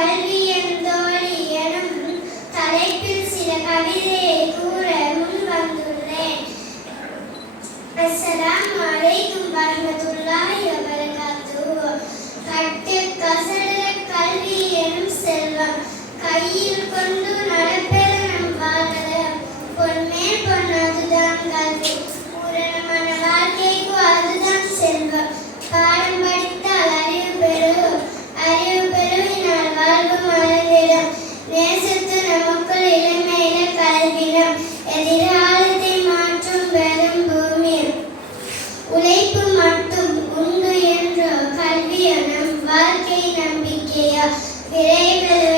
கல்வி எந்தோழி எனும் தலைப்பில் சில கவிதையை கூற முன் வந்துள்ளேன். அஸ்ஸலாமு அலைக்கும் வரஹ்மத்துல்லாஹி வபரகாத்துஹு. கட்டு கசடர கல்வி எனும் செல்வம் கையில் கொண்டு நடப்பெற நம் வாழ்வதம். பொன்மேல் பொன் அதுதான் கல்வி, பூரணமான வாழ்க்கைக்கு அதுதான் செல்வம். பாடம் படித்தால் அறிவு பெறும், அறிவு பெருவினால் வாழ்வு மலர்ந்திடும். நேசத்துன மக்கள் இளமையில கல்வினம், எதிர்காலத்தை மாற்றும் பெரும் பூமி. உழைப்பு மட்டும் உண்டு என்ற கல்விய நம் வாழ்க்கை நம்பிக்கையா விரைவில்